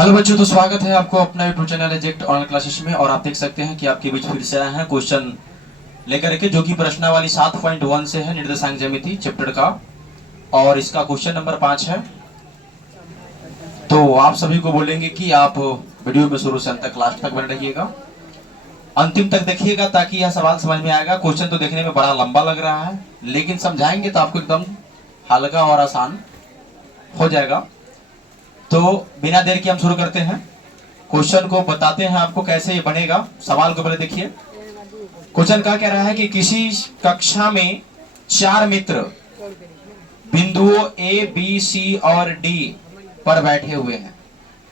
Hello बच्चों, तो स्वागत है आपको अपना YouTube channel exact online classes में। और आप देख सकते हैं कि आपके बीच फिर से आए हैं क्वेश्चन लेकर के, जो कि प्रश्नावली 7.1 से है, निर्देशांक ज्यामिति चैप्टर का। और इसका क्वेश्चन नंबर 5 है। तो आप सभी को बोलेंगे कि आप वीडियो में शुरू से अंत तक, लास्ट तक बने रहिएगा, अंतिम तक देखिएगा, ताकि यह सवाल समझ में आएगा। क्वेश्चन तो देखने में बड़ा लंबा लग रहा है, लेकिन समझाएंगे तो आपको एकदम हल्का और आसान हो जाएगा। तो बिना देर के हम शुरू करते हैं। क्वेश्चन को बताते हैं आपको कैसे ये बनेगा। सवाल को पहले देखिए। क्वेश्चन क्या कह रहा है कि किसी कक्षा में 4 मित्र बिंदुओं ए बी सी और डी पर बैठे हुए हैं।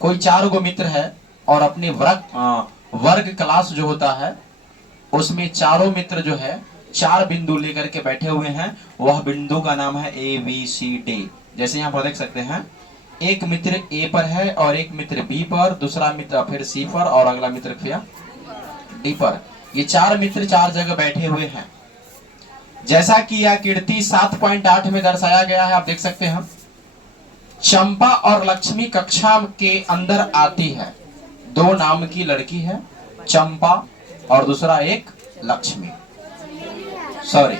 कोई 4 गो मित्र है और अपने वर्ग क्लास जो होता है उसमें चारों मित्र जो है 4 बिंदु लेकर के बैठे हुए हैं। वह बिंदु का नाम है ए बी सी डी। जैसे यहाँ पर देख सकते हैं, एक मित्र ए पर है और एक मित्र बी पर, दूसरा मित्र फिर सी पर और अगला मित्र फिर डी पर। ये 4 मित्र 4 जगह बैठे हुए हैं। जैसा कि यह कीर्ति 7.8 में दर्शाया गया है, आप देख सकते हैं। चंपा और लक्ष्मी कक्षा के अंदर आती है। 2 नाम की लड़की है, चंपा और दूसरा एक लक्ष्मी, सॉरी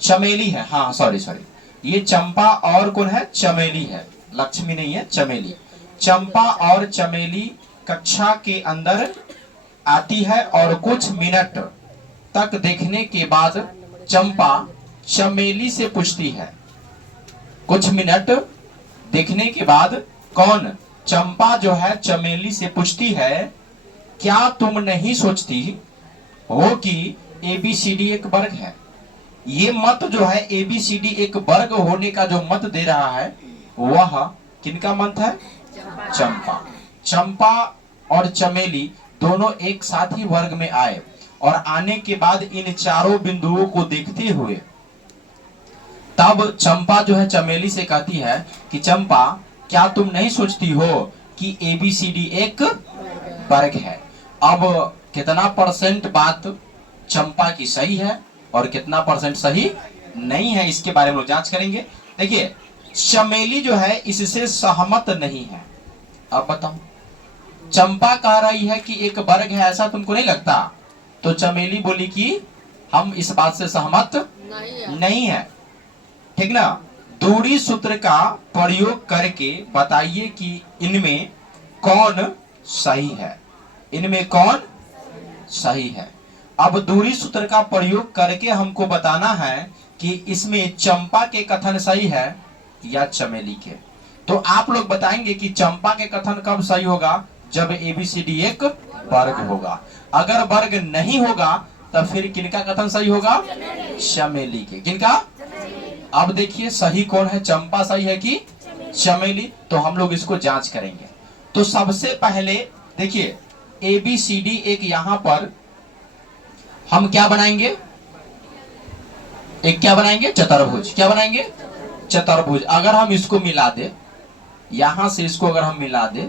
चमेली है। हाँ सॉरी, ये चंपा और कौन है? चमेली है, लक्ष्मी नहीं है, चमेली। चंपा और चमेली कक्षा के अंदर आती है और कुछ मिनट तक देखने के बाद चंपा चमेली से पूछती है। कुछ मिनट देखने के बाद कौन? चंपा जो है चमेली से पूछती है, क्या तुम नहीं सोचती हो कि एबीसीडी एक वर्ग है? ये मत जो है एबीसीडी एक वर्ग होने का जो मत दे रहा है, वह किनका मत है? चंपा। चंपा और चमेली दोनों एक साथ ही वर्ग में आए और आने के बाद इन चारों बिंदुओं को देखते हुए तब चंपा जो है चमेली से कहती है कि चंपा, क्या तुम नहीं सोचती हो कि एबीसीडी एक वर्ग है? अब कितना परसेंट बात चंपा की सही है और कितना परसेंट सही नहीं है, इसके बारे में लोग जांच करेंगे। देखिए, चमेली जो है इससे सहमत नहीं है। अब बताओ, चंपा कह रही है कि एक वर्ग है, ऐसा तुमको नहीं लगता? तो चमेली बोली कि हम इस बात से सहमत नहीं है। ठीक ना? दूरी सूत्र का प्रयोग करके बताइए कि इनमें कौन सही है। इनमें कौन सही है? अब दूरी सूत्र का प्रयोग करके हमको बताना है कि इसमें चंपा के कथन सही है या चमेली के। तो आप लोग बताएंगे कि चंपा के कथन कब सही होगा? जब एबीसीडी एक वर्ग होगा। अगर वर्ग नहीं होगा तब फिर किनका कथन सही होगा? चमेली के। किनका? अब देखिए सही कौन है, चंपा सही है कि चमेली? तो हम लोग इसको जांच करेंगे। तो सबसे पहले देखिए, एबीसीडी एक यहां पर हम क्या बनाएंगे? एक क्या बनाएंगे? चतुर्भुज। क्या बनाएंगे? चतुर्भुज। अगर हम इसको मिला दे, यहां से इसको अगर हम मिला दे,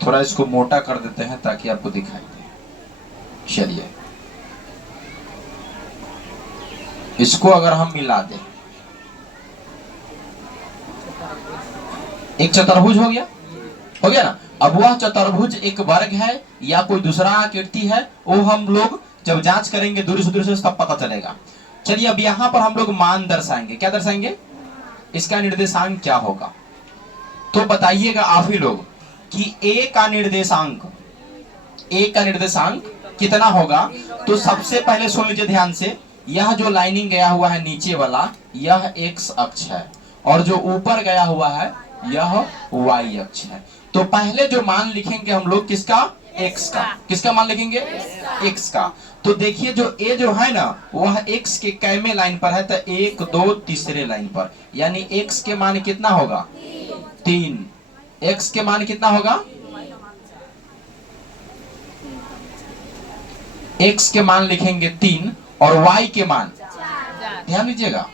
थोड़ा इसको मोटा कर देते हैं ताकि आपको दिखाई दे। चलिए, इसको अगर हम मिला दे, एक चतुर्भुज हो गया। हो गया ना? अब वह चतुर्भुज एक वर्ग है या कोई दूसरा आकृति है, वो हम लोग जब जांच करेंगे दूरी सूत्र से तब पता चलेगा। चलिए, अब यहां पर हम लोग मान दर्शाएंगे। क्या दर्शाएंगे? इसका निर्देशांक क्या होगा? तो बताइएगा आप ही लोग कि ए का निर्देशांक कितना होगा? तो सबसे पहले सुन लीजिए ध्यान से, यह जो लाइनिंग गया हुआ है नीचे वाला, यह एक्स अक्ष है और जो ऊपर गया हुआ है यह वाई अक्ष है। तो पहले जो मान लिखेंगे हम लोग किसका? एक्स का। किसका मान लिखेंगे? एक्स का। तो देखिए, जो ए जो है ना, वह एक्स के कैमे लाइन पर है, तो 1 2 तीसरे लाइन पर, यानी एक्स के मान कितना होगा? 3। एक्स के मान कितना होगा? एक्स के मान लिखेंगे 3 और वाई के मान, ध्यान दीजिएगा,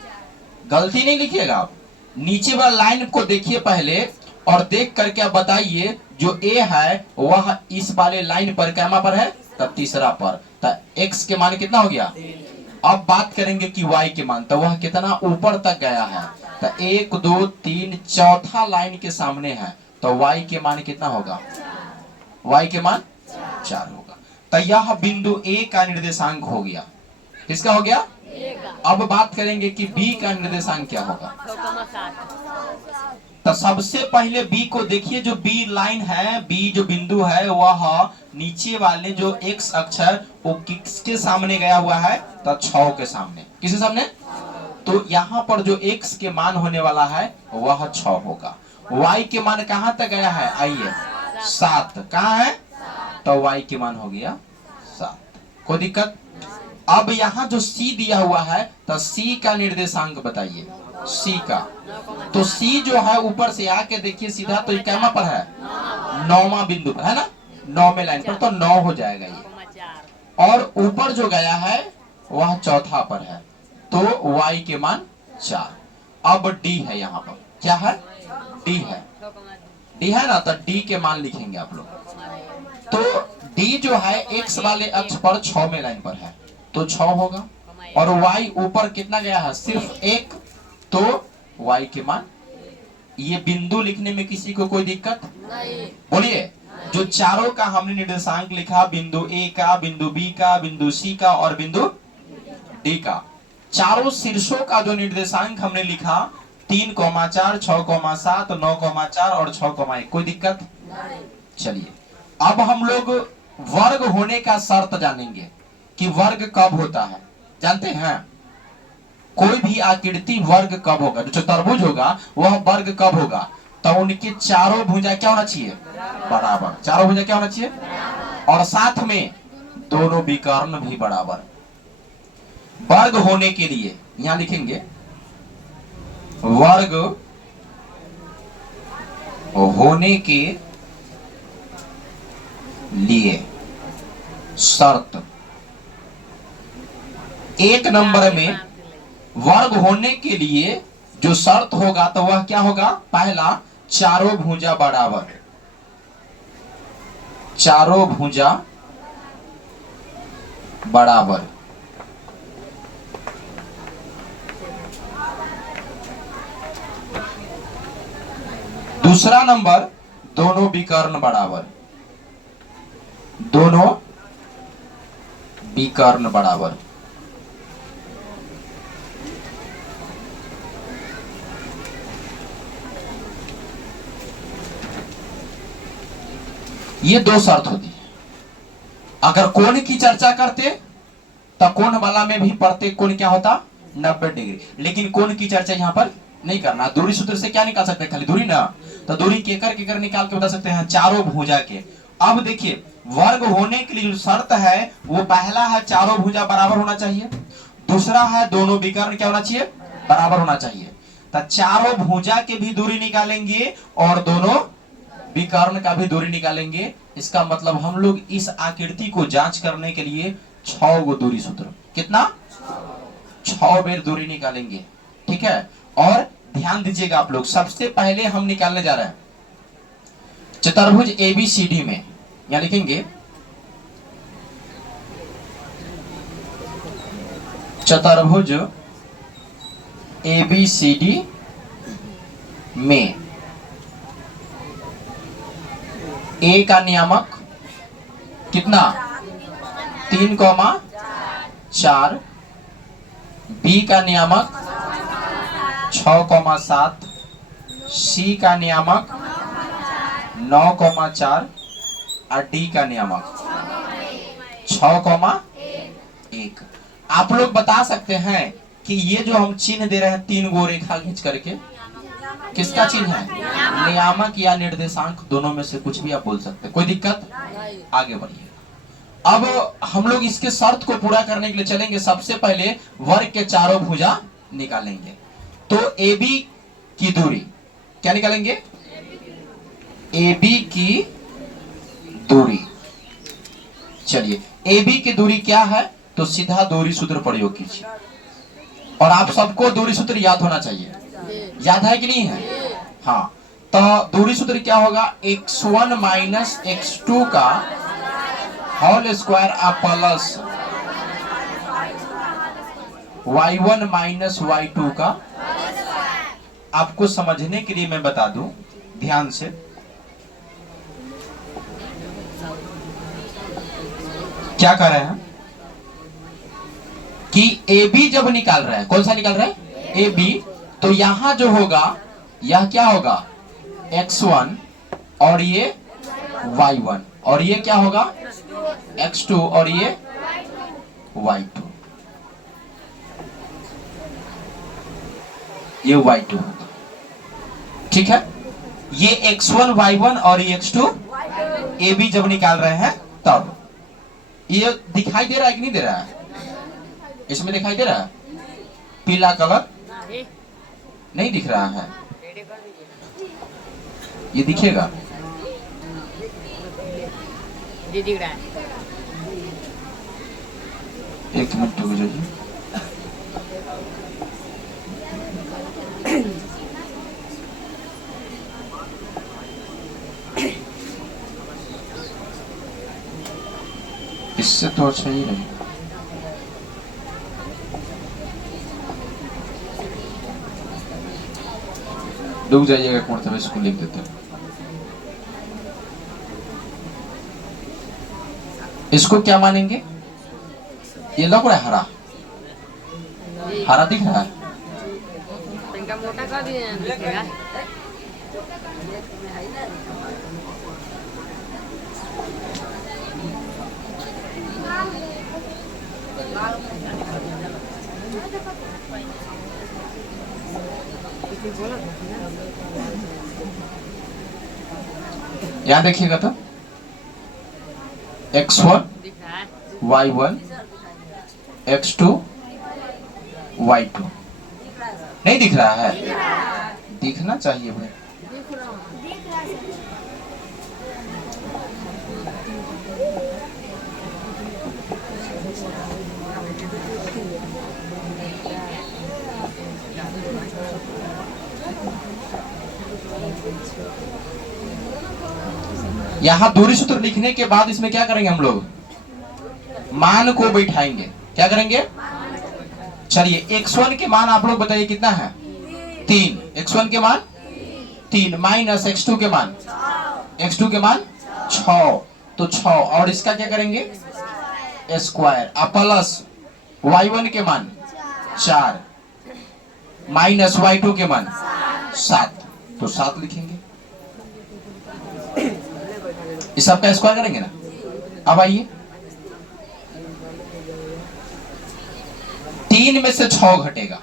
गलती नहीं लिखिएगा आप। नीचे वाला लाइन को देखिए पहले और देख करके आप बताइए जो ए है वह इस वाले लाइन पर कैमा पर है? तब तीसरा पर। तो एक्स के मान कितना हो गया? अब बात करेंगे कि वाई के मान, तो वह कितना ऊपर तक गया है? तो 1 2 3 चौथा लाइन के सामने है, तो y के मान कितना होगा, y के मान 4 होगा। तो यह बिंदु A का निर्देशांक हो गया। किसका हो गया? अब बात करेंगे कि B का निर्देशांक क्या होगा। तो सबसे पहले B को देखिए, जो B लाइन है, B जो बिंदु है वह नीचे वाले जो x अक्ष है वो किसके सामने गया हुआ है, तो 6 के सामने। किसके सामने? तो यहाँ पर जो x के मान होने वाला है वह 6 होगा। y के मान कहाँ तक गया है, आइए 7 कहाँ है, तो y के मान हो गया 7। कोई दिक्कत? अब यहाँ जो C दिया हुआ है तो C का निर्देशांक बताइए, C का। तो C जो है ऊपर से आके देखिए सीधा, तो ये कैमा पर है, 9वां बिंदु पर है ना, 9वें लाइन पर, तो 9 हो जाएगा ये। और ऊपर जो गया है वह चौथा पर है, तो y के मान 4। अब D है, यहाँ पर क्या है, D है, D है ना, तो D के मान लिखेंगे आप लोग। तो D जो है x वाले अक्ष पर 6वें लाइन पर है, तो 6 होगा। और y ऊपर कितना गया है, सिर्फ 1, तो y के मान, ये बिंदु लिखने में किसी को कोई दिक्कत नहीं? बोलिए। जो चारों का हमने निर्देशांक लिखा, बिंदु A का, बिंदु B का, बिंदु C का और बिंदु D का, चारों शीर्षों का जो निर्देशांक हमने लिखा 3,4, 6,7, 9,4 और 6,1, कोई दिक्कत नहीं? चलिए अब हम लोग वर्ग होने का शर्त जानेंगे कि वर्ग कब होता है। जानते हैं कोई भी आकृति वर्ग कब होगा, जो चतुर्भुज होगा वह वर्ग कब होगा, तो उनके चारों भुजा क्या होना चाहिए, बराबर। चारों भुजा क्या होना चाहिए, और साथ में दोनों विकर्ण भी बराबर। वर्ग होने के लिए यहां लिखेंगे, वर्ग होने के लिए शर्त, 1 नंबर में वर्ग होने के लिए जो शर्त होगा तो वह क्या होगा, पहला चारों भुजा बराबर, चारों भुजा बराबर। दूसरा नंबर दोनों विकर्ण बराबर, दोनों विकर्ण बराबर। ये 2 शर्त होती है। अगर कोण की चर्चा करते तो कोण वाला में भी पढ़ते, कोण क्या होता, 90 डिग्री। लेकिन कोण की चर्चा यहाँ पर नहीं करना। दूरी सूत्र से क्या निकाल सकते हैं, खाली दूरी ना, तो दूरी केकर केकर निकाल के बता सकते हैं, चारों भुजा के। अब देखिए वर्ग होने के लिए जो शर्त है वो पहला है चारों भुजा बराबर होना चाहिए, दूसरा है दोनों विकर्ण क्या होना चाहिए, बराबर होना चाहिए। तो चारों भुजा के भी दूरी निकालेंगे और दोनों विकर्ण का भी दूरी निकालेंगे। इसका मतलब हम लोग इस आकृति को जांच करने के लिए 6 गो दूरी सूत्र, कितना, 6 बेर दूरी निकालेंगे। ठीक है, और ध्यान दीजिएगा आप लोग, सबसे पहले हम निकालने जा रहे हैं चतुर्भुज ABCD में। यहां लिखेंगे चतुर्भुज ABCD में A का नियामक कितना, 3,4, B का नियामक 6,7, C का नियामक 9,4 और D का नियामक 6,1। आप लोग बता सकते हैं कि ये जो हम चिन्ह दे रहे हैं 3 गो रेखा खींच करके, किसका चिन्ह है, नियामक या निर्देशांक, दोनों में से कुछ भी आप बोल सकते हैं, कोई दिक्कत? आगे बढ़िए। अब हम लोग इसके शर्त को पूरा करने के लिए चलेंगे। सबसे पहले वर्ग के चारों भुजा निकालेंगे। तो AB की दूरी क्या निकालेंगे, AB की दूरी। चलिए AB की दूरी क्या है, तो सीधा दूरी सूत्र प्रयोग कीजिए। और आप सबको दूरी सूत्र याद होना चाहिए, याद है कि नहीं है? हाँ, तो दूरी सूत्र क्या होगा, x1 माइनस x2 का whole square plus y1 minus y2 का। आपको समझने के लिए मैं बता दूं ध्यान से, क्या कर रहे हैं कि ए बी जब निकाल रहे हैं, कौन सा निकाल रहे हैं, ए बी, तो यहां जो होगा यह क्या होगा, x1 और ये y1, और ये क्या होगा x2 और ये y2, ये y2 होगा। ठीक है, ये x1 y1 और ये x2 ए बी जब निकाल रहे हैं तब ये दिखाई दे रहा है कि नहीं दे रहा है, इसमें दिखाई दे रहा है पीला कलर नहीं दिख रहा है, ये दिखेगा, दिख रहा है। एक मिनट रुक जाइए। इससे तो अच्छा ही नहीं, रुक जाइएगा, कौन सा इसको लिख देते हैं, इसको क्या मानेंगे, ये लग रहा है हरा, हरा दिख रहा है, इनका मोटा का भी दिखेगा। यहाँ देखिएगा तो x1 y1 x2 y2 नहीं दिख रहा है, दिखना चाहिए भाई। यहाँ दूरी सूत्र लिखने के बाद इसमें क्या करेंगे हम लोग, मान को बैठाएंगे, क्या करेंगे, चलिए x1 के मान आप लोग बताइए कितना है, 3, x1 के मान 3 माइनस x2 के मान, x2 के मान 6, तो 6 और इसका क्या करेंगे स्क्वायर, प्लस y1 के मान 4 माइनस y2 के मान 7, तो 7 लिखेंगे, इस सब का स्क्वायर करेंगे ना। अब आइए 3 में से 6 घटेगा,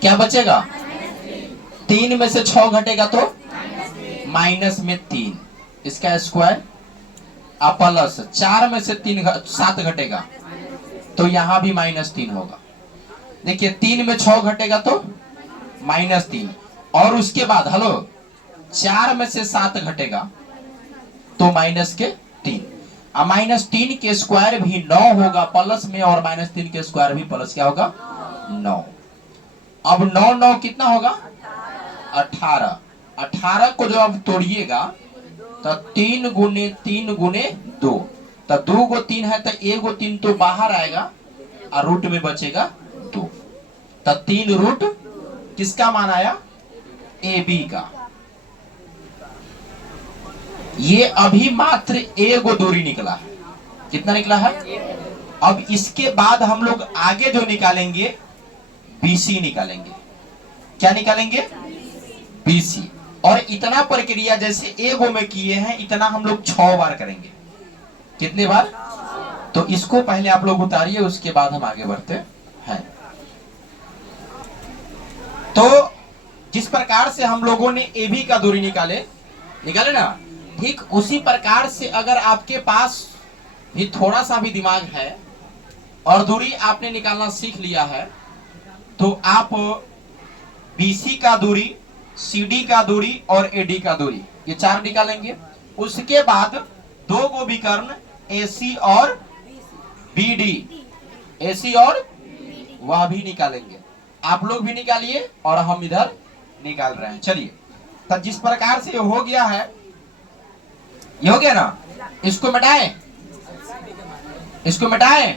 क्या बचेगा, 3 में से 6 घटेगा तो माइनस में 3, इसका स्क्वायर, प्लस 4 में से 7 घटेगा तो यहां भी -3 होगा। देखिए 3 में 6 घटेगा तो -3, और उसके बाद हेलो 4 में से 7 घटेगा तो -3, अब -3 के स्क्वायर भी 9 होगा प्लस में, और -3 के स्क्वायर भी प्लस क्या होगा 9। अब 9 9 कितना होगा 18, 18 को जो आप तोड़िएगा तो 3 गुने 3 गुने 2, तो 2 को 3 है तो 1 को 3 तो बाहर आएगा और रूट में बचेगा 2, तो 3 रूट किसका मान आया, ए बी का। ये अभी मात्र एक दूरी निकला है, कितना निकला है। अब इसके बाद हम लोग आगे जो निकालेंगे बीसी निकालेंगे, क्या निकालेंगे बीसी, और इतना प्रक्रिया जैसे एगो में किए हैं इतना हम लोग 6 बार करेंगे, कितने बार, तो इसको पहले आप लोग उतारिए, उसके बाद हम आगे बढ़ते हैं। तो जिस प्रकार से हम लोगों ने ए बी का दूरी निकाले ना, ठीक उसी प्रकार से अगर आपके पास भी थोड़ा सा भी दिमाग है और दूरी आपने निकालना सीख लिया है, तो आप बीसी का दूरी, सीडी का दूरी और एडी का दूरी, ये 4 निकालेंगे। उसके बाद 2 को विकर्ण एसी और बीडी, एसी और वह भी निकालेंगे, आप लोग भी निकालिए और हम इधर निकाल रहे हैं। चलिए, तब जिस प्रकार से ये हो गया है, ये हो गया ना, इसको मिटाएं, इसको मिटाएं,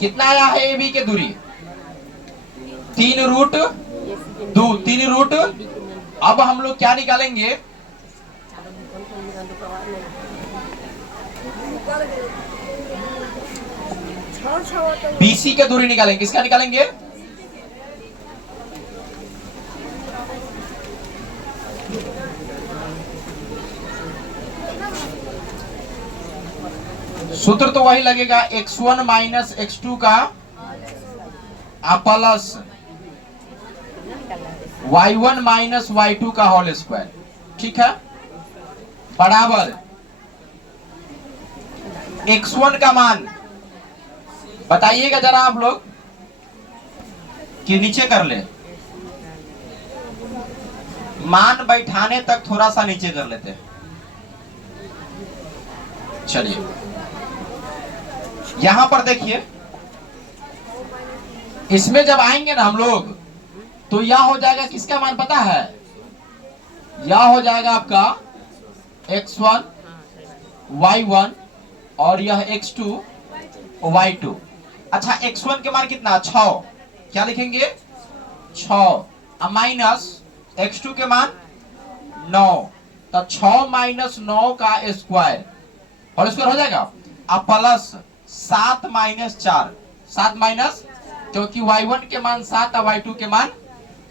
कितना आया है ए बी के दूरी 3 रूट 2, 3 रूट। अब हम लोग क्या निकालेंगे, BC की दूरी निकालेंगे, किसका निकालेंगे? सूत्र तो वही लगेगा, x1 माइनस x2 का प्लस y1 माइनस y2 का होल स्क्वायर, ठीक है, बराबर x1 का मान बताइएगा जरा आप लोग कि नीचे कर ले, मान बैठाने तक थोड़ा सा नीचे कर लेते हैं। चलिए यहां पर देखिए, इसमें जब आएंगे ना हम लोग तो यह हो जाएगा, किसका मान पता है? यह हो जाएगा आपका x1 y1 और यह x2 y2। अच्छा, x1 के मान कितना? 6, क्या लिखेंगे? 6, माइनस x2 के मान 9, तो 6 माइनस 9 का स्क्वायर, और स्क्वायर हो जाएगा, अब प्लस 7 माइनस 4, 7 माइनस, क्योंकि y1 के मान 7 और y2 के मान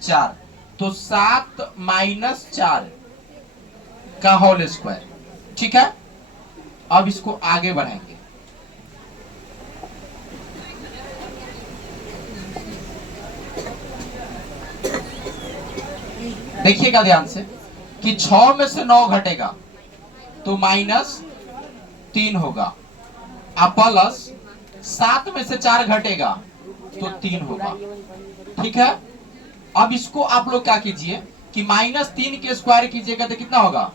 4, तो 7 माइनस 4 का होल स्क्वायर, ठीक है। अब इसको आगे बढ़ाएंगे, देखिएगा ध्यान से कि 6 में से 9 घटेगा तो माइनस 3 होगा, अब प्लस 7 में से 4 घटेगा तो 3 होगा, ठीक है। अब इसको आप लोग क्या कीजिए कि माइनस 3 के स्क्वायर कीजिएगा तो कितना होगा?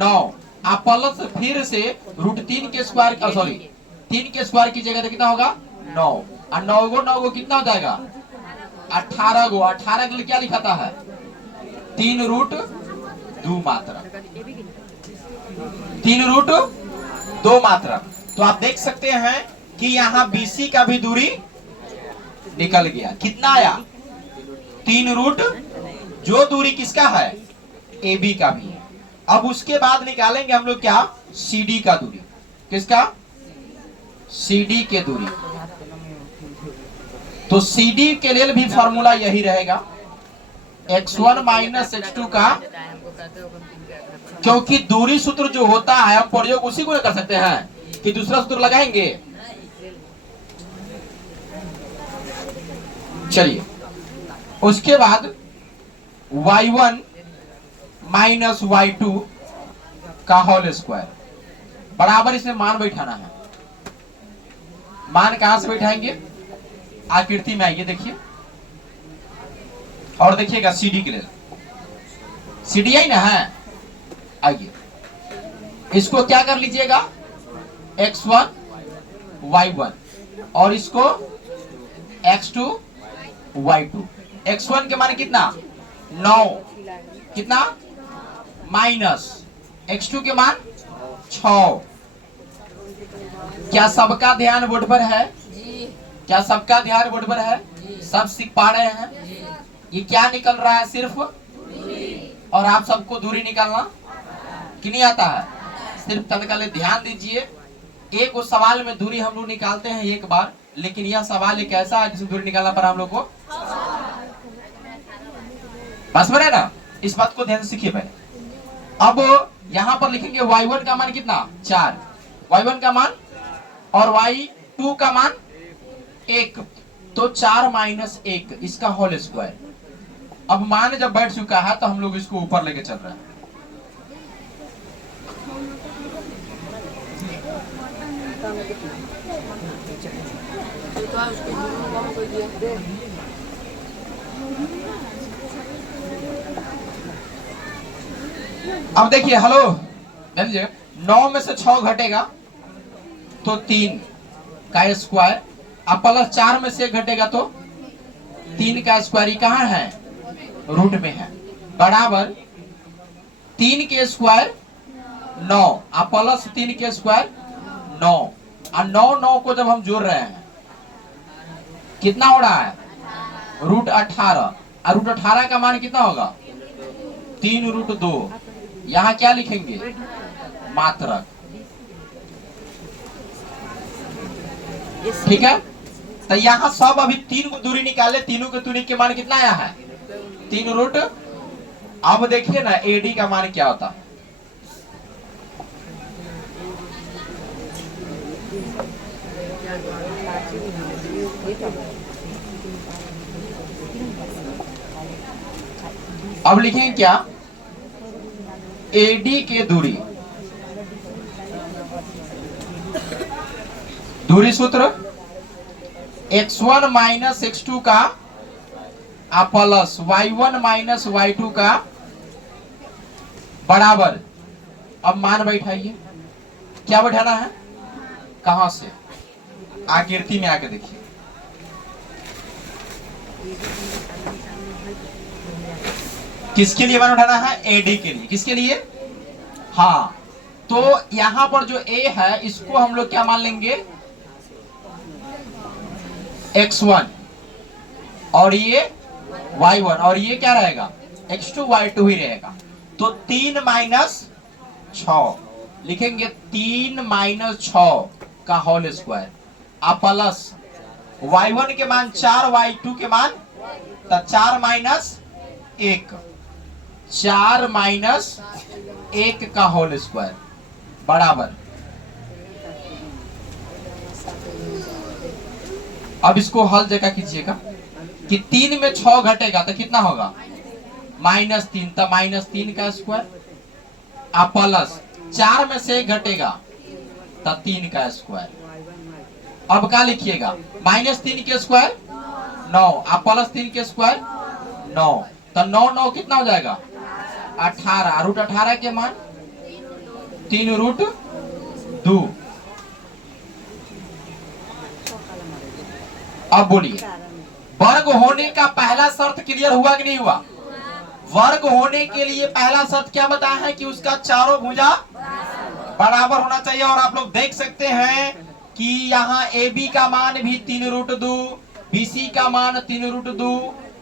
9, आप प्लस फिर से √3 के स्क्वायर, सॉरी 3 के स्क्वायर कीजिएगा तो कितना होगा? 9, और 9 गो कितना हो जाएगा? 18 गो। 18 के लिए क्या लिखाता है? 3√2 मात्रक, 3√2 मात्रक। तो आप देख सकते हैं कि यहाँ BC का भी दूरी निकल गया, कितना आया? 3√, जो दूरी किसका है? AB का भी है। अब उसके बाद निकालेंगे हम लोग क्या? CD का दूरी, किसका? CD के दूरी। तो CD के लिए भी फॉर्मूला यही रहेगा, x1 माइनस x2 का, क्योंकि दूरी सूत्र जो होता है हम प्रयोग उसी को कर सकते हैं कि दूसरा सूत्र लगाएंगे। चलिए उसके बाद y1 माइनस y2 का होल स्क्वायर, बराबर इसमें मान बैठाना है। मान कहां से बैठाएंगे? आकृति में आइए, देखिए और देखिएगा CD के लिए, CD आई ना है, आइए इसको क्या कर लीजिएगा? x1 y1 और इसको x2 y2। x1 के मान कितना? 9, कितना? माइनस x2 के मान 6। क्या सबका ध्यान बोर्ड पर है? क्या सबका ध्यान बोर्ड पर है? सब सीख पा रहे हैं? ये क्या निकल रहा है? सिर्फ, और आप सबको दूरी निकालना कि नहीं आता है? सिर्फ तत्काल ध्यान दीजिए, एक उस सवाल में दूरी हम लोग निकालते हैं एक बार, लेकिन यह सवाल एक ऐसा है जिसमें दूरी निकालना पर हम लोग को बस बने ना, इस बात को ध्यान से सीखिए पहले। अब यहां पर लिखेंगे y1 का मान कितना? 4, y1 का मान, और y2 का मान 1, तो 4 माइनस 1 इसका होल स्क्वायर। अब मान जब बैठ चुका है तो हम लोग इसको ऊपर लेके चल रहे हैं। अब देखिए, हेलो, 9 में से 6 घटेगा तो 3 का स्क्वायर, अब प्लस 4 में से 1 घटेगा तो 3 का स्क्वायर, कहाँ है? रूट में है, बराबर 3 के स्क्वायर 9, अब प्लस 3 के स्क्वायर 9, और 9 को जब हम जोड़ रहे हैं कितना हो रहा है? √18, और √18 का मान कितना होगा? 3√2। यहाँ क्या लिखेंगे? मात्रक, ठीक है। तो यहाँ सब अभी 3 को दूरी निकाले, तीनों के दूरी के मान कितना आया है 3 रूट। अब देखिए ना एडी का मान क्या होता है। अब लिखेंगे क्या, एडी के दूरी, दूरी सूत्र x1 माइनस x2 का प्लस y1 माइनस y2 का बराबर। अब मान बैठाइए, क्या बैठाना है, कहां से, आकृति में आके देखिए। किसके लिए मान उठाना है, एडी के लिए। किसके लिए, हाँ, तो यहां पर जो ए है इसको हम लोग क्या मान लेंगे x1 और ये y1 और ये क्या रहेगा x2 y2 ही रहेगा। तो 3 माइनस 6 लिखेंगे, 3 माइनस 6 का होल स्क्वायर प्लस y1 के मान 4 y2 के मान 4 माइनस 1, 4 माइनस 1 का होल स्क्वायर बराबर। अब इसको हल जगह कीजिएगा कि 3 में 6 घटेगा तो कितना होगा -3, तो -3 का स्क्वायर प्लस 4 में से 1 घटेगा तो 3 का स्क्वायर। अब क्या लिखिएगा, -3 के स्क्वायर 9 प्लस 3 के स्क्वायर 9, तो 9 कितना हो जाएगा 18, रूट 18 के मान 3 रूट 2। अब बोलिए, वर्ग होने का पहला शर्त क्लियर हुआ कि नहीं हुआ। वर्ग होने के लिए पहला शर्त क्या बताया है कि उसका चारों भुजा बराबर होना चाहिए। और आप लोग देख सकते हैं कि यहाँ ए बी का मान भी 3 रूट 2, बी सी का मान 3 रूट 2,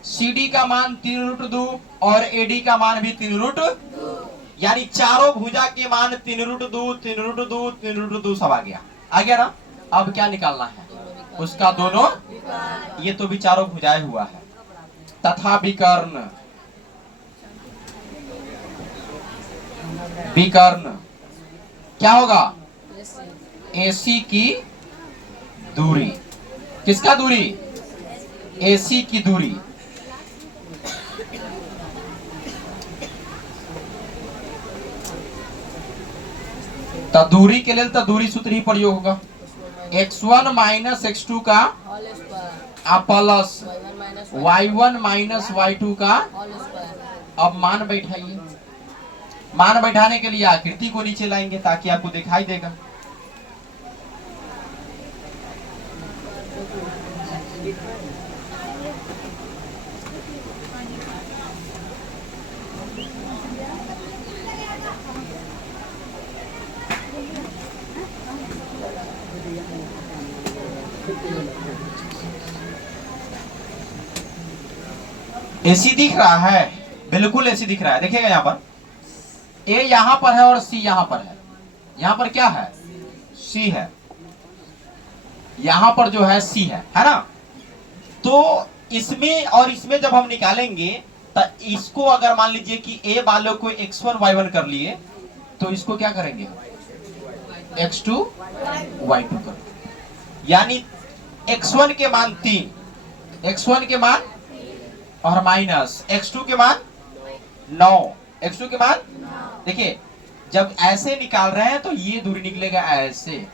सी डी का मान 3 रूट 2 और ए डी का मान भी 3 रूट, यानी चारों भुजा के मान 3 रूट 2, 3 रूट 2, 3 रूट 2 सब आ गया ना। अब क्या निकालना है, उसका दोनों, ये तो भी चारों भुजाएं हुआ है, तथा विकर्ण, विकर्ण क्या होगा, AC की दूरी। किसका दूरी, AC की दूरी। तो दूरी के लिए तो दूरी सूत्र ही प्रयोग होगा, x1 माइनस x2 का प्लस y1 माइनस y2 का। अब मान बैठाइए, मान बैठाने के लिए आकृति को नीचे लाएंगे ताकि आपको दिखाई देगा। एसी दिख रहा है, बिल्कुल एसी दिख रहा है। देखिएगा यहाँ पर ए यहां पर है और सी यहां पर है। यहां पर क्या है, सी है, यहां पर जो है सी है ना। तो इसमें और इसमें जब हम निकालेंगे तो इसको अगर मान लीजिए कि ए वालों को x1 y1 कर लिए तो इसको क्या करेंगे x2 y2 कर, यानी x1 के मान 3, x1 के मान और माइनस x2 के मान 9, x2 के मान। देखिए जब ऐसे निकाल रहे हैं तो ये दूरी निकलेगा ऐसे,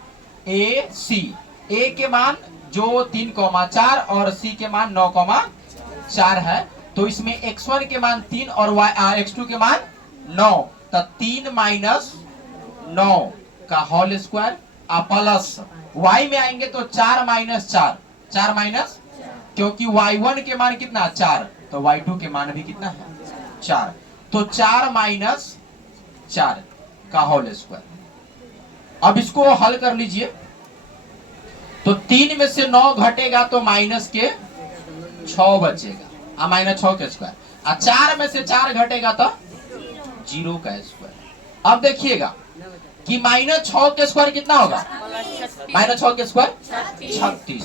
ए सी, ए के मान जो 3,4 और सी के मान 9,4 है। तो इसमें x1 के मान 3 और x2 के मान 9, तो 3 माइनस 9 का होल स्क्वायर प्लस y में आएंगे तो 4 माइनस 4, 4 माइनस, क्योंकि y1 के मान कितना 4, तो y2 के मान भी कितना है 4, तो 4 माइनस 4 का होल स्क्वायर। अब इसको हल कर लीजिए तो 3 में से 9 घटेगा तो माइनस के 6 बचेगा, माइनस 6 का स्क्वायर। 4 में से 4 घटेगा तो 0 का स्क्वायर। अब देखिएगा कि -6 के स्क्वायर कितना होगा, -6 के स्क्वायर 36।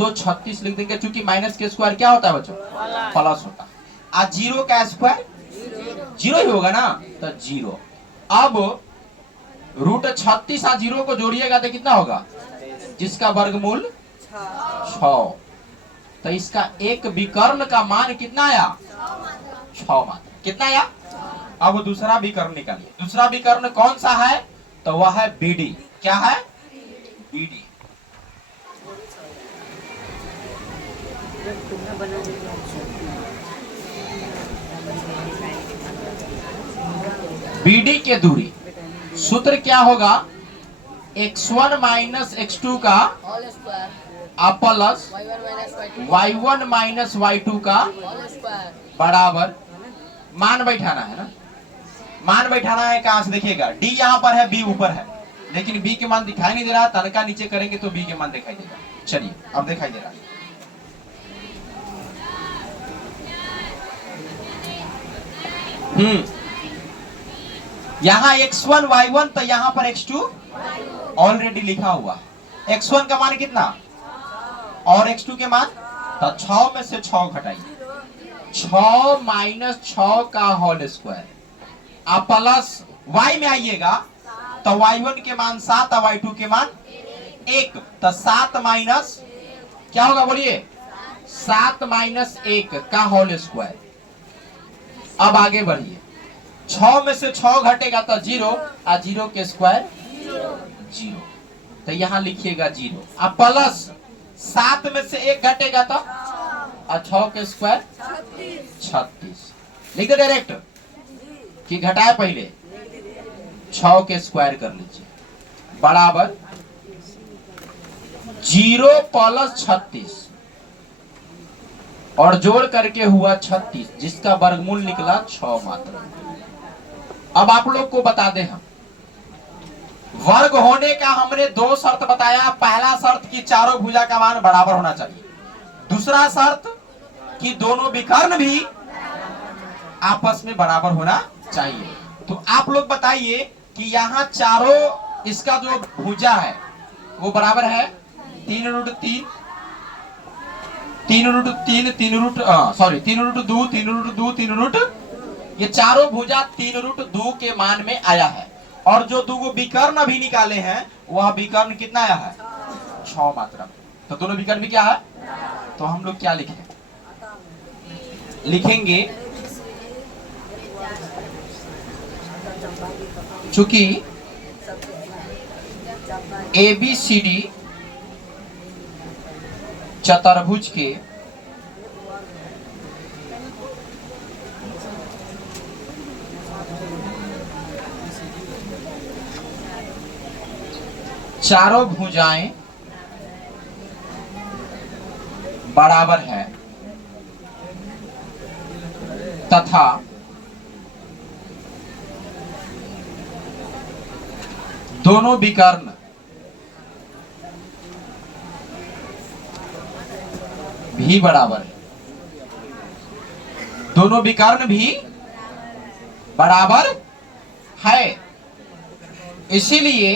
तो 36 लिख देंगे, क्योंकि माइनस के स्क्वायर क्या होता है बच्चों? प्लस होता है। आज 0 का स्क्वायर 0 ही होगा ना, तो 0। अब रूट 36 और 0 को जोड़िएगा तो कितना होगा? जिसका वर्गमूल 6। तो इसका एक विकर्ण का मान कितना आया? 6 मान। कितना आया? अब दूसरा विकर्ण निकालिए। दूसरा विकर्ण कौन सा है? तो वह है BD। क्या है? BD। BD के दूरी सूत्र क्या होगा? x1 माइनस x2 का whole square plus y1 minus y2 y1 minus y2 का होल स्क्वायर बराबर मान बैठाना है ना। मान बैठाना है कहां से? देखिएगा D यहाँ पर है, B ऊपर है, लेकिन B के मान दिखाई नहीं दे रहा। तनका नीचे करेंगे तो B के मान दिखाई देगा। चलिए अब दिखाई दे रहा है। यहाँ x1 y1, तो यहाँ पर x2 ऑलरेडी लिखा हुआ है। x1 का मान कितना और x2 के मान? तो 6 में से 6 घटाइए, 6 माइनस 6 का होल स्क्वायर। आप प्लस y में आइएगा तो y1 के मान 7 और y2 के मान 1। तो 7 माइनस क्या होगा बोलिए? 7 माइनस 1 का होल स्क्वायर। अब आगे बढ़िए, 6 में से 6 घटेगा तो 0 और 0 के स्क्वायर 0। तो यहाँ लिखिएगा 0। अब प्लस 7 में से 1 घटेगा तो 6 के स्क्वायर 36। लिख दे डायरेक्ट कि घटाए? पहले 6 के स्क्वायर कर लीजिए बराबर 0 प्लस 36 और जोड़ करके हुआ 36, जिसका वर्गमूल निकला 6 मात्र। अब आप लोग को बता दें, हम वर्ग होने का हमने 2 शर्त बताया। पहला शर्त कि चारों भुजा का मान बराबर होना चाहिए। दूसरा शर्त कि दोनों विकर्ण भी आपस में बराबर होना चाहिए। तो आप लोग बताइए कि यहाँ चारों इसका जो भुजा है वो बराबर है 3 root 3, 3 root 3, 3 root 2, 3 root 2, 3 root, ये चारों भुजा 3 रूट 2 के मान में आया है। और जो दो विकर्ण अभी निकाले हैं वह विकर्ण कितना आया है? 6 मात्रा। तो दोनों विकर्ण भी क्या है? तो हम लोग क्या लिखें? लिखेंगे चूंकि ABCD चतुर्भुज के चारों भुजाएं बराबर है तथा दोनों विकर्ण भी बराबर है। दोनों विकर्ण भी बराबर है, इसीलिए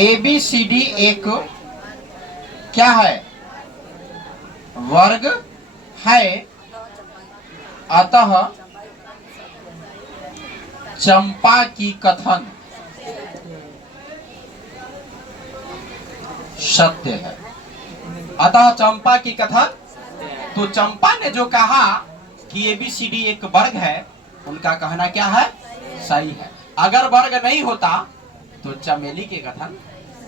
ABCD एक क्या है? वर्ग है। अतः चंपा की कथन सत्य है। अतः चंपा की कथन, तो चंपा ने जो कहा कि ABCD एक वर्ग है, उनका कहना क्या है? सही है। अगर वर्ग नहीं होता तो चमेली के कथन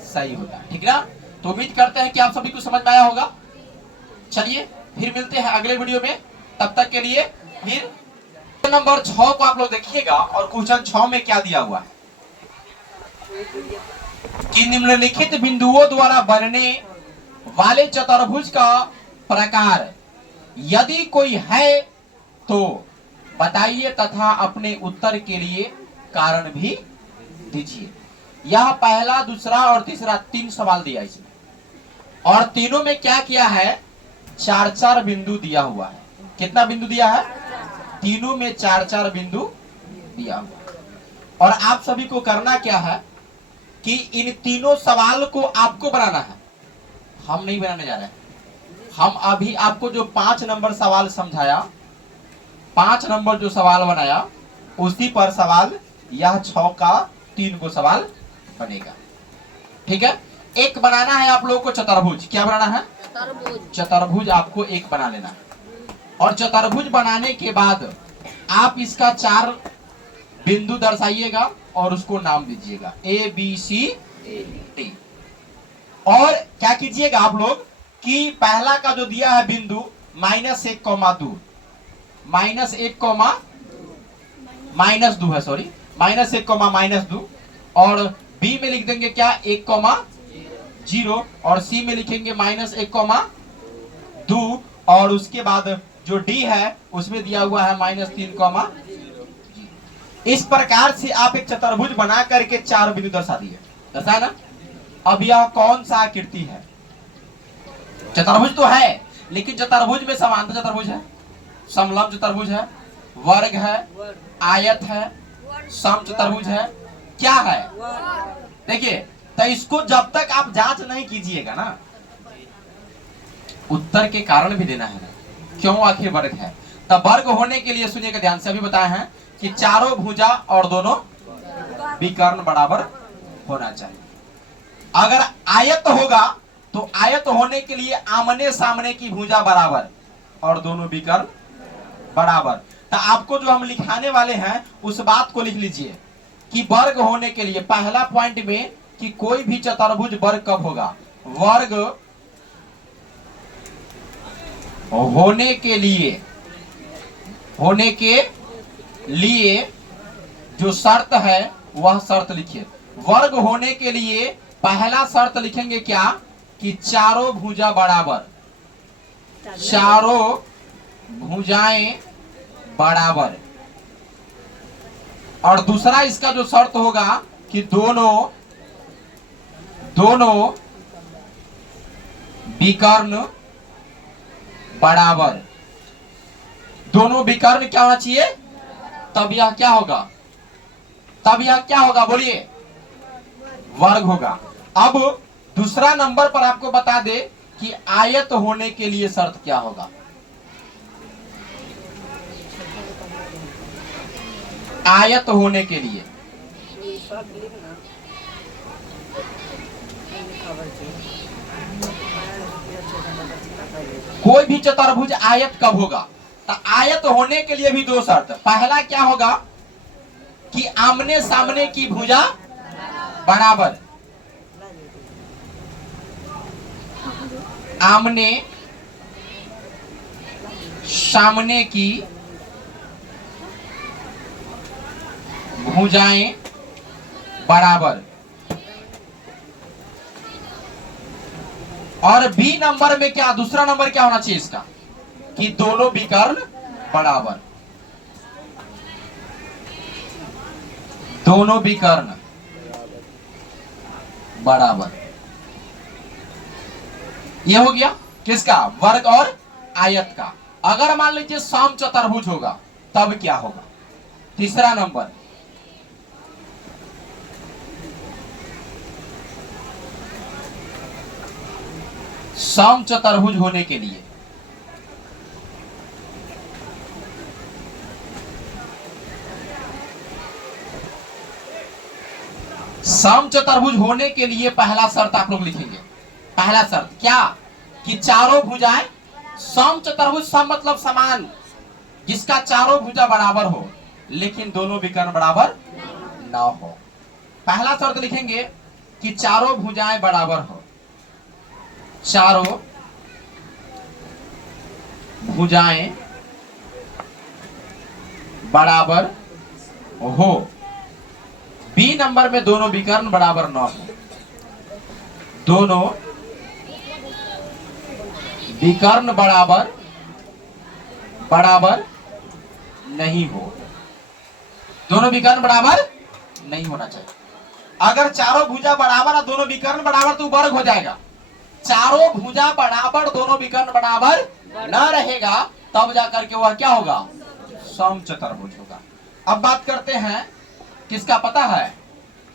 सही होता। ठीक ना? तो उम्मीद करते हैं कि आप सभी को समझ में आया होगा। चलिए फिर मिलते हैं अगले वीडियो में, तब तक के लिए फिर नंबर 6 को आप लोग देखिएगा। और क्वेश्चन 6 में क्या दिया हुआ है कि निम्नलिखित बिंदुओं द्वारा बनने वाले चतुर्भुज का प्रकार यदि कोई है तो बताइए तथा अपने उत्तर के लिए कारण भी दीजिए। यह पहला, दूसरा और तीसरा 3 सवाल दिया इसमें, और तीनों में क्या किया है? 4-4 बिंदु दिया हुआ है। कितना बिंदु दिया है? तीनों में 4-4 बिंदु दिया हुआ। और आप सभी को करना क्या है कि इन तीनों सवाल को आपको बनाना है। हम नहीं बनाने जा रहे हैं। हम अभी आपको जो 5 नंबर सवाल समझाया, 5 नंबर जो सवाल बनाया, उसी पर सवाल यह 6 का 3 को सवाल बनेगा। ठीक है, एक बनाना है आप लोगों को चतुर्भुज। क्या बनाना है? तरबूज। चतुर्भुज आपको एक बना लेना है। और चतुर्भुज बनाने के बाद आप इसका 4 बिंदु दर्शाइएगा और उसको नाम दीजिएगा ABCD। और क्या कीजिएगा आप लोग कि पहला का जो दिया है बिंदु -1,2, -1,-2 है, सॉरी, -1,-2, और बी में लिख देंगे क्या 1,0, और सी में लिखेंगे -1,2, और उसके बाद जो डी है उसमें दिया हुआ है -3, इस प्रकार से आप एक चतुर्भुज बना करके 4 बिंदु दर्शा दिए। दर्शा ना? अब यह कौन सा आकृति है? चतुर्भुज तो है, लेकिन चतुर्भुज में समांतर चतुर्भुज है, समलंब चतुर्भुज है, वर्ग है, आयत है, सम चतुर्भुज है, क्या है? देखिए, तो इसको जब तक आप जांच नहीं कीजिएगा ना, उत्तर के कारण भी देना है ना, क्यों आखिर वर्ग है। तब वर्ग होने के लिए सुनिएगा ध्यान से, अभी बताए हैं कि चारों भुजा और दोनों विकर्ण बराबर होना चाहिए। अगर आयत होगा तो आयत होने के लिए आमने सामने की भुजा बराबर और दोनों विकर्ण बराबर। तो आपको जो हम लिखाने वाले हैं उस बात को लिख लीजिए कि वर्ग होने के लिए पहला पॉइंट में कि कोई भी चतुर्भुज वर्ग कब होगा? वर्ग होने के लिए जो शर्त है वह शर्त लिखिए। वर्ग होने के लिए पहला शर्त लिखेंगे क्या? कि चारों भुजा बराबर, चारों भुजाएं बराबर। और दूसरा इसका जो शर्त होगा कि दोनों विकर्ण बराबर। दोनों विकर्ण क्या होना चाहिए? तब यह क्या होगा? तब यह क्या होगा? बोलिए, वर्ग होगा। अब दूसरा नंबर पर आपको बता दे कि आयत होने के लिए शर्त क्या होगा? आयत होने के लिए कोई भी चतुर्भुज आयत कब होगा? तो आयत होने के लिए भी 2 शर्त। पहला क्या होगा कि आमने सामने की भुजा बराबर, आमने सामने की भुजाएं बराबर। और बी नंबर में क्या, दूसरा नंबर क्या होना चाहिए इसका? कि दोनों विकर्ण बराबर, दोनों विकर्ण बराबर। यह हो गया किसका? वर्ग और आयत का। अगर मान लीजिए सम चतुर्भुज होगा तब क्या होगा? तीसरा नंबर, सम चतुर्भुज होने के लिए सम चतुर्भुज होने के लिए पहला शर्त आप लोग लिखेंगे। पहला शर्त क्या? कि चारों भुजाएं सम चतुर्भुज, सम मतलब समान, जिसका चारों भुजा बराबर हो लेकिन दोनों विकर्ण बराबर ना हो। पहला शर्त लिखेंगे कि चारों भुजाएं बराबर हो, चारों भुजाएं बराबर हो। बी नंबर में दोनों विकर्ण बराबर न हो, दोनों विकर्ण बराबर नहीं हो, दोनों विकर्ण बराबर नहीं होना चाहिए। अगर चारों भुजा बराबर और दोनों विकर्ण बराबर तो वर्ग हो जाएगा। चारों भुजा बराबर दोनों विकर्ण बराबर न रहेगा तब जाकर के वह क्या होगा? सम चतुर्भुज होगा। अब बात करते हैं किसका, पता है?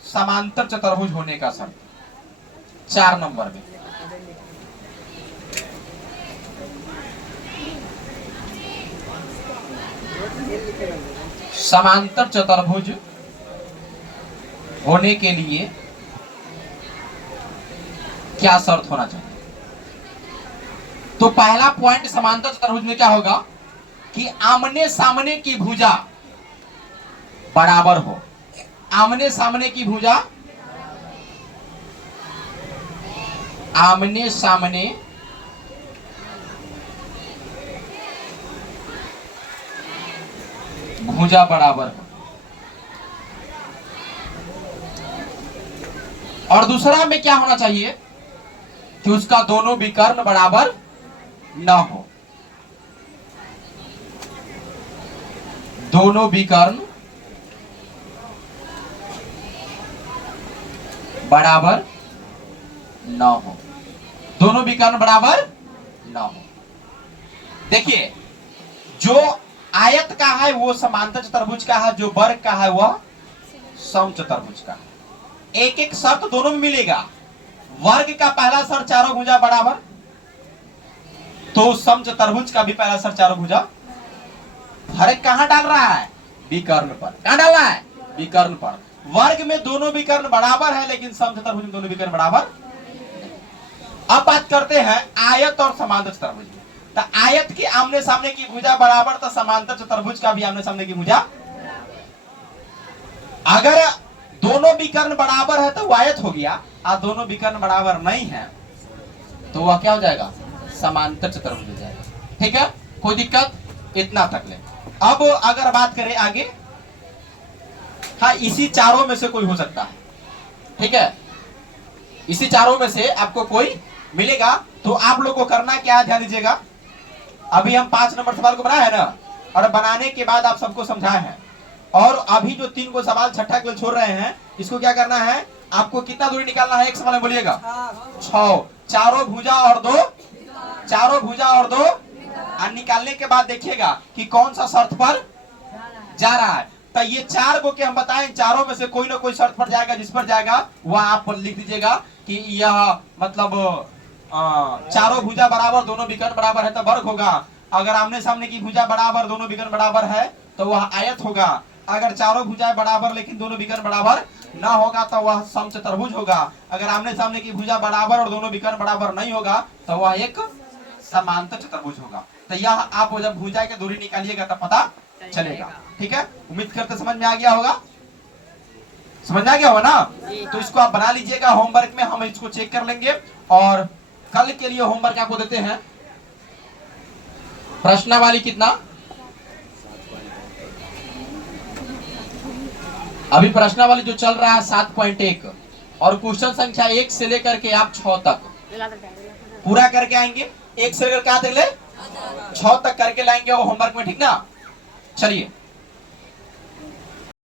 समांतर चतुर्भुज होने का शर्त 4 नंबर में। समांतर चतुर्भुज होने के लिए क्या शर्त होना चाहिए? तो पहला पॉइंट समांतर चतुर्भुज में क्या होगा कि आमने सामने की भुजा बराबर हो। आमने सामने की भुजा, आमने सामने भुजा बराबर हो। और दूसरा में क्या होना चाहिए कि उसका दोनों विकर्ण बराबर न हो। दोनों विकर्ण बराबर न हो। दोनों विकर्ण बराबर न हो। देखिए, जो आयत का है वो समांतर चतुर्भुज का है, जो वर्ग का है वह सम चतुर्भुज का है। एक एक शर्त दोनों में मिलेगा। वर्ग का पहला शर्त चारों भुजा बराबर, तो सम चतुर्भुज का भी पहला शर्त चारों भुजा। फर्क कहां डाल रहा है? विकर्ण पर। कहां डाल रहा है? विकर्ण पर। वर्ग में दोनों विकर्ण बराबर है, लेकिन सम चतुर्भुज में दोनों विकर्ण बराबर। अब बात करते हैं आयत और समांतर चतुर्भुज में। तो आयत के आमने सामने की भुजा बराबर, तो समांतर चतुर्भुज का भी आमने सामने की भुजा। अगर दोनों विकर्ण बराबर है तो वो आयत हो गया, और दोनों विकर्ण बराबर नहीं है तो वह क्या हो जाएगा? समांतर चतुर्भुज हो जाएगा। ठीक है, कोई दिक्कत? इतना तक ले। अब अगर बात करें आगे, हाँ, इसी चारों में से कोई हो सकता है। ठीक है, इसी चारों में से आपको कोई मिलेगा, तो आप लोग को करना क्या है, ध्यान दीजिएगा। अभी हम 5 नंबर सवाल को बनाए हैं ना, और बनाने के बाद आप सबको समझाए हैं, और अभी जो 3 को सवाल छठा के लिए छोड़ रहे हैं, इसको क्या करना है, आपको कितना दूरी निकालना है? एक सवाल में बोलिएगा। 6। चारों भुजा और 2, चारों भुजा और 2, और निकालने के बाद देखिएगा कि कौन सा शर्त पर जा रहा है। तो ये 4 को क्या हम बताएं, चारों में से कोई ना कोई शर्त पर जाएगा, जिस पर जाएगा वह आप लिख दीजिएगा कि यह मतलब चारों भुजा बराबर, दोनों विकर्ण बराबर है तो वर्ग होगा। अगर आमने सामने की भुजा बराबर, दोनों विकर्ण बराबर है तो वह आयत होगा। अगर चारों भुजाएं बराबर लेकिन दोनों विकर्ण बराबर ना होगा तो वह सम चतुर्भुज होगा। अगर आमने सामने की भुजा बराबर और दोनों विकर्ण बराबर नहीं होगा तो वह एक समांतर चतुर्भुज होगा। तो यह आप जब भुजा की दूरी निकालिएगा तब पता चलेगा। ठीक है, उम्मीद करते समझ में आ गया होगा। समझ में आ गया होगा ना? तो इसको आप बना लीजिएगा। होमवर्क में हम इसको चेक कर लेंगे, और कल के लिए होमवर्क आपको देते हैं प्रश्नावली। कितना? अभी प्रश्नावली जो चल रहा है 7.1, और क्वेश्चन संख्या 1 से लेकर के आप 6 तक पूरा करके आएंगे। 1 से लेकर क्या तक ले? 6 तक करके लाएंगे वो होमवर्क में। ठीक ना? चलिए।